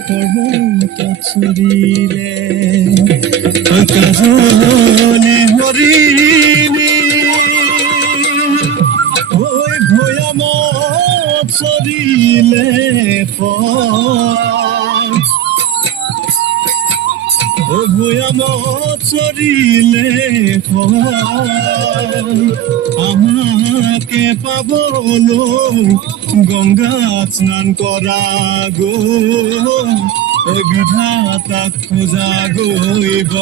পর্বত ছড়িলে কাজলি হরিণী ওই ভয়াম ছড়িলে ভয়াম ছড়িলে আমাকে পাবলৈ গঙ্গাত স্নান করা গো ওই বিধাতাক খোঁজা গইব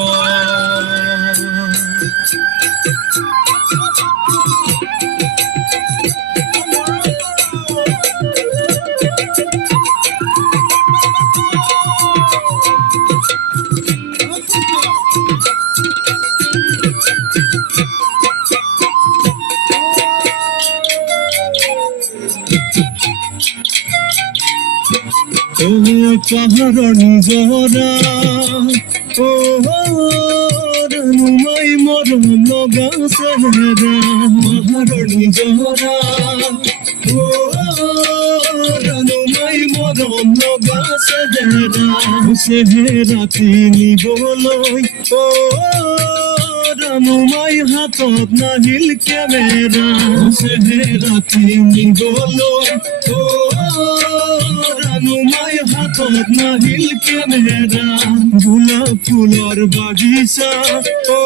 পাহাড় জরা ও রানুমাই মরম লগা সেহরা পাহাড় জরা ও রানুমাই মরম লগা সেহরা তিনি বলই ও রানুমাই হাতত নাহিল কেমেরা সেহরা তিনি বলই ও রানুমাই হাতত নাহিল কেমেরা গোলাপ ফুলৰ বাগিচা ও